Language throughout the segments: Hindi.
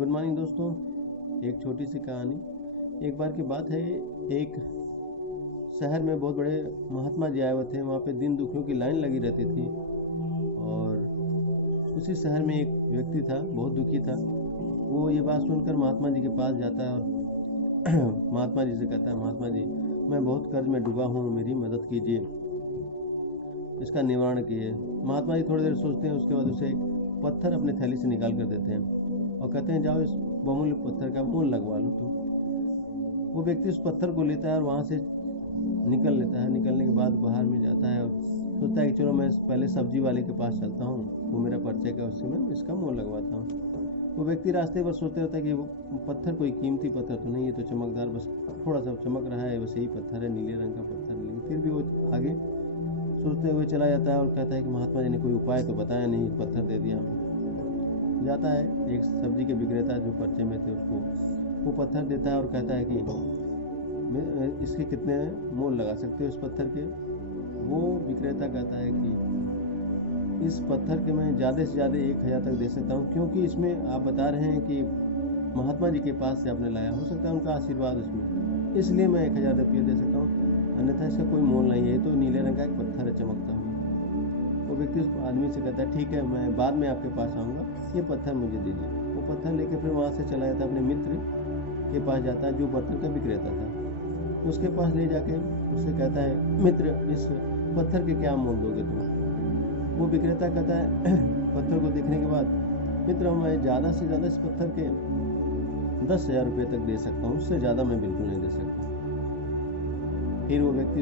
गुड मॉर्निंग दोस्तों। एक छोटी सी कहानी। एक बार की बात है, एक शहर में बहुत बड़े महात्मा जी आए हुए थे। वहाँ पे दीन दुखियों की लाइन लगी रहती थी और उसी शहर में एक व्यक्ति था, बहुत दुखी था। वो ये बात सुनकर महात्मा जी के पास जाता है और महात्मा जी से कहता है, महात्मा जी मैं बहुत कर्ज में डूबा हूँ, मेरी मदद कीजिए, इसका निवारण कीजिए। महात्मा जी थोड़ी देर सोचते हैं, उसके बाद उसे एक पत्थर अपने थैली से निकाल कर देते हैं और कहते हैं जाओ इस बहुमूल्य पत्थर का मोल लगवा लो। तो वो व्यक्ति उस पत्थर को लेता है और वहाँ से निकल लेता है। निकलने के बाद बाहर में जाता है और सोचता है कि चलो मैं पहले सब्जी वाले के पास चलता हूँ, वो मेरा परिचय का, उससे मैं इसका मोल लगवाता हूँ। वो व्यक्ति रास्ते पर सोचते रहता है कि वो पत्थर कोई कीमती पत्थर तो नहीं है, तो चमकदार, बस थोड़ा सा चमक रहा है, बस यही पत्थर है, नीले रंग का पत्थर। लेकिन फिर भी वो आगे सोचते हुए चला जाता है और कहता है कि महात्मा जी ने कोई उपाय तो बताया नहीं, पत्थर दे दिया हमें। जाता है, एक सब्जी के विक्रेता जो परिचय में थे उसको वो पत्थर देता है और कहता है कि इसके कितने मोल लगा सकते हो इस पत्थर के। वो विक्रेता कहता है कि इस पत्थर के मैं ज़्यादा से ज़्यादा 1000 तक दे सकता हूँ, क्योंकि इसमें आप बता रहे हैं कि महात्मा जी के पास से आपने लाया, हो सकता है उनका आशीर्वाद इसमें, इसलिए मैं 1000 रुपये दे सकता हूँ, अन्यथा इसका कोई मोल नहीं है, तो नीले रंग का एक पत्थर है चमकता हुआ। वो व्यक्ति उस आदमी से कहता है ठीक है, मैं बाद में आपके पास आऊँगा, ये पत्थर मुझे दीजिए। वो पत्थर लेके फिर वहाँ से चला जाता है, अपने मित्र के पास जाता है जो बर्तन का विक्रेता था। उसके पास ले जाके उससे कहता है, मित्र इस पत्थर के क्या मोल दोगे तुम? वो विक्रेता कहता है पत्थर को देखने के बाद, मित्र मैं ज़्यादा से ज़्यादा इस पत्थर के 10,000 रुपये तक दे सकता हूँ, उससे ज़्यादा मैं बिल्कुल नहीं दे सकता। फिर वो व्यक्ति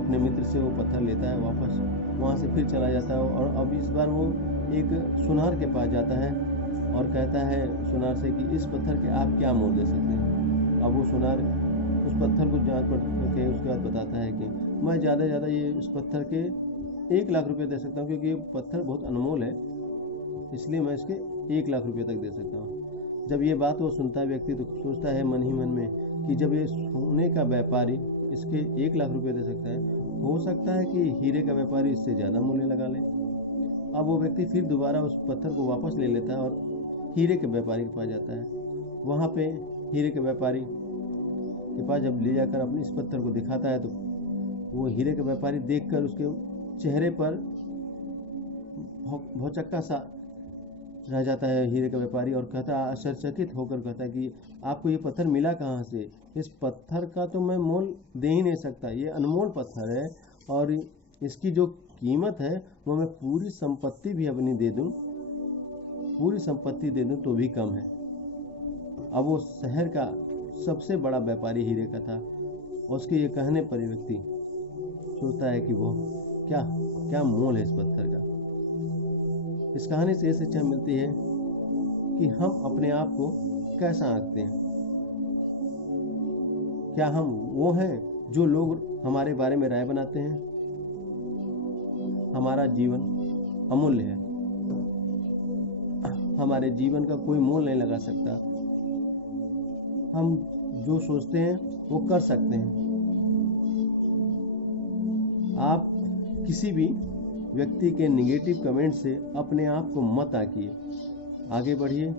अपने मित्र से वो पत्थर लेता है, वापस वहाँ से फिर चला जाता है और अब इस बार वो एक सुनार के पास जाता है और कहता है सुनार से कि इस पत्थर के आप क्या मोल दे सकते हैं। अब वो सुनार उस पत्थर को जांच पड़ताल करके उसके बाद बताता है कि मैं ज़्यादा से ज़्यादा ये इस पत्थर के 1 लाख रुपये दे सकता हूँ, क्योंकि ये पत्थर बहुत अनमोल है, इसलिए मैं इसके 1 लाख रुपये तक दे सकता हूँ। जब ये बात वो सुनता है व्यक्ति तो सोचता है मन ही मन में कि जब ये सोने का व्यापारी इसके 1 लाख रुपये दे सकता है, हो सकता है कि हीरे का व्यापारी इससे ज़्यादा मूल्य लगा ले। अब वो व्यक्ति फिर दोबारा उस पत्थर को वापस ले लेता है और हीरे के व्यापारी के पास जाता है। वहाँ पे हीरे के व्यापारी के पास जब ले जाकर अपने इस पत्थर को दिखाता है तो वो हीरे के व्यापारी देखकर उसके चेहरे पर भौचक्का सा रह जाता है हीरे का व्यापारी और कहता है, आश्चर्यचकित होकर कहता है कि आपको ये पत्थर मिला कहाँ से? इस पत्थर का तो मैं मोल दे ही नहीं सकता, ये अनमोल पत्थर है और इसकी जो कीमत है वो मैं पूरी संपत्ति भी अपनी दे दूं, पूरी संपत्ति दे दूं तो भी कम है। अब वो शहर का सबसे बड़ा व्यापारी हीरे का था और उसके ये कहने पर व्यक्ति सोचता है कि वो क्या क्या मोल है इस पत्थर का। इस कहानी से ये शिक्षा मिलती है कि हम अपने आप को कैसा आंकते हैं। क्या हम वो हैं जो लोग हमारे बारे में राय बनाते हैं? हमारा जीवन अमूल्य है, हमारे जीवन का कोई मोल नहीं लगा सकता। हम जो सोचते हैं वो कर सकते हैं। आप किसी भी व्यक्ति के नेगेटिव कमेंट से अपने आप को मत आंकिए, आगे बढ़िए।